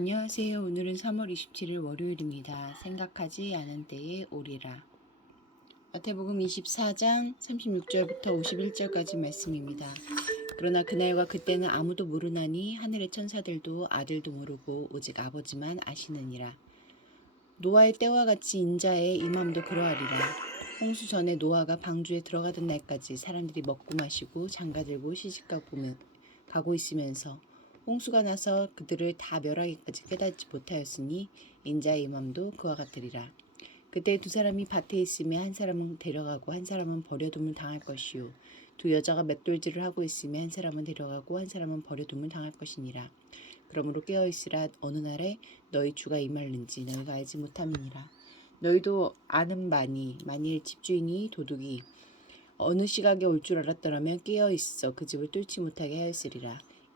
안녕하세요. 오늘은 3월 27일 월요일입니다. 생각하지 않은 때에 오리라. 마태복음 24장 36절부터 51절까지 말씀입니다. 그러나 그날과 그때는 아무도 모르나니 하늘의 천사들도 아들도 모르고 오직 아버지만 아시느니라. 노아의 때와 같이 인자의 임함도 그러하리라. 홍수 전에 노아가 방주에 들어가던 날까지 사람들이 먹고 마시고 장가들고 시집가 보면 가고 있으면서 홍수가 나서 그들을 다 멸하기까지 깨닫지 못하였으니 인자의 임함도 그와 같으리라. 그때 두 사람이 밭에 있으며 한 사람은 데려가고 한 사람은 버려둠을 당할 것이요 두 여자가 맷돌질을 하고 있으며 한 사람은 데려가고 한 사람은 버려둠을 당할 것이니라. 그러므로 깨어 있으라 어느 날에 너희 주가 임할는지 너희가 알지 못함이니라. 너희도 아는 바니 만일 집주인이 도둑이 어느 시각에 올 줄 알았더라면 깨어 있어 그 집을 뚫지 못하게 하였으리라.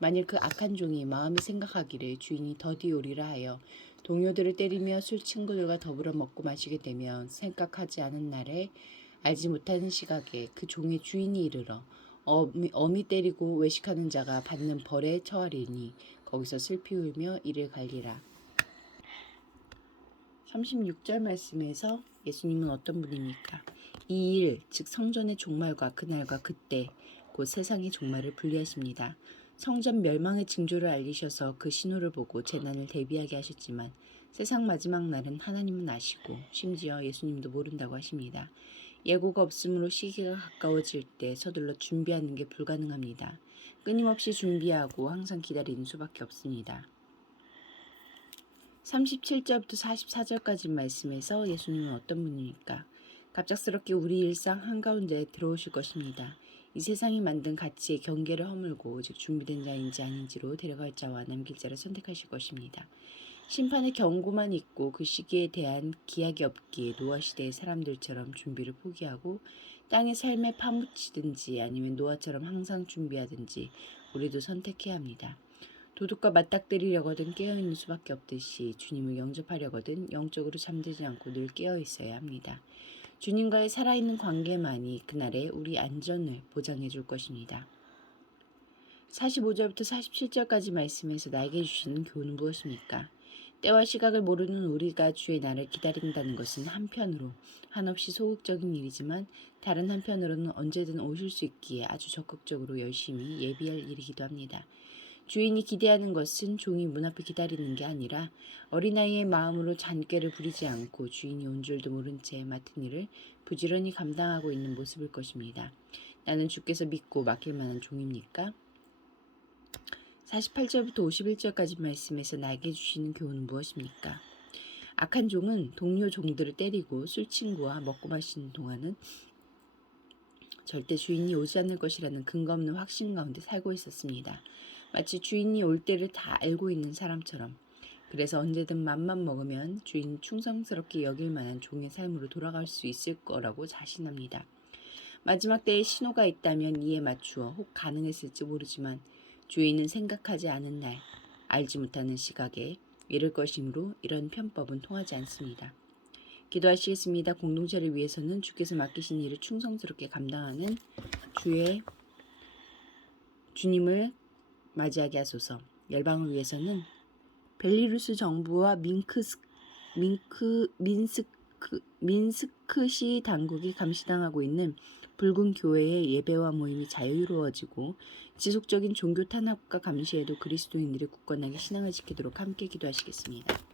만일 그 악한 종이 마음에 생각하기를 주인이 더디 오리라 하여 동료들을 때리며 술 친구들과 더불어 먹고 마시게 되면 생각하지 않은 날에 알지 못하는 시각에 그 종의 주인이 이르러 어미, 어미 때리고 외식하는 자가 받는 벌에 처하리니 거기서 슬피 울며 이를 갈리라. 36절 말씀에서 예수님은 어떤 분입니까? 이 일, 즉 성전의 종말과 그날과 그때 곧 세상의 종말을 분리하십니다. 성전 멸망의 징조를 알리셔서 그 신호를 보고 재난을 대비하게 하셨지만 세상 마지막 날은 하나님은 아시고 심지어 예수님도 모른다고 하십니다. 예고가 없으므로 시기가 가까워질 때 서둘러 준비하는 게 불가능합니다. 끊임없이 준비하고 항상 기다리는 수밖에 없습니다. 37절부터 44절까지 말씀에서 예수님은 어떤 분입니까? 갑작스럽게 우리 일상 한가운데 들어오실 것입니다. 이 세상이 만든 가치의 경계를 허물고 오직 준비된 자인지 아닌지로 데려갈 자와 남길 자를 선택하실 것입니다. 심판의 경고만 있고 그 시기에 대한 기약이 없기에 노아 시대의 사람들처럼 준비를 포기하고 땅의 삶에 파묻히든지 아니면 노아처럼 항상 준비하든지 우리도 선택해야 합니다. 도둑과 맞닥뜨리려거든 깨어있는 수밖에 없듯이 주님을 영접하려거든 영적으로 잠들지 않고 늘 깨어 있어야 합니다. 주님과의 살아있는 관계만이 그날의 우리 안전을 보장해 줄 것입니다. 45절부터 47절까지 말씀에서 나에게 주시는 교훈은 무엇입니까? 때와 시각을 모르는 우리가 주의 날을 기다린다는 것은 한편으로 한없이 소극적인 일이지만 다른 한편으로는 언제든 오실 수 있기에 아주 적극적으로 열심히 예비할 일이기도 합니다. 주인이 기대하는 것은 종이 문 앞에 기다리는 게 아니라 어린아이의 마음으로 잔꾀를 부리지 않고 주인이 온 줄도 모른 채 맡은 일을 부지런히 감당하고 있는 모습일 것입니다. 나는 주께서 믿고 맡길 만한 종입니까? 48절부터 51절까지 말씀에서 나에게 주시는 교훈은 무엇입니까? 악한 종은 동료 종들을 때리고 술 친구와 먹고 마시는 동안은 절대 주인이 오지 않을 것이라는 근거 없는 확신 가운데 살고 있었습니다. 마치 주인이 올 때를 다 알고 있는 사람처럼. 그래서 언제든 맘만 먹으면 주인 충성스럽게 여길 만한 종의 삶으로 돌아갈 수 있을 거라고 자신합니다. 마지막 때에 신호가 있다면 이에 맞추어 혹 가능했을지 모르지만 주인은 생각하지 않은 날, 알지 못하는 시각에 이를 것이므로 이런 편법은 통하지 않습니다. 기도하시겠습니다. 공동체를 위해서는 주께서 맡기신 일을 충성스럽게 감당하는 주의 주님을 맞이하게 하소서. 열방을 위해서는 벨리루스 정부와 밍크스 밍크 민스크 민스크시 당국이 감시당하고 있는 붉은 교회의 예배와 모임이 자유로워지고 지속적인 종교 탄압과 감시에도 그리스도인들이 굳건하게 신앙을 지키도록 함께 기도하시겠습니다.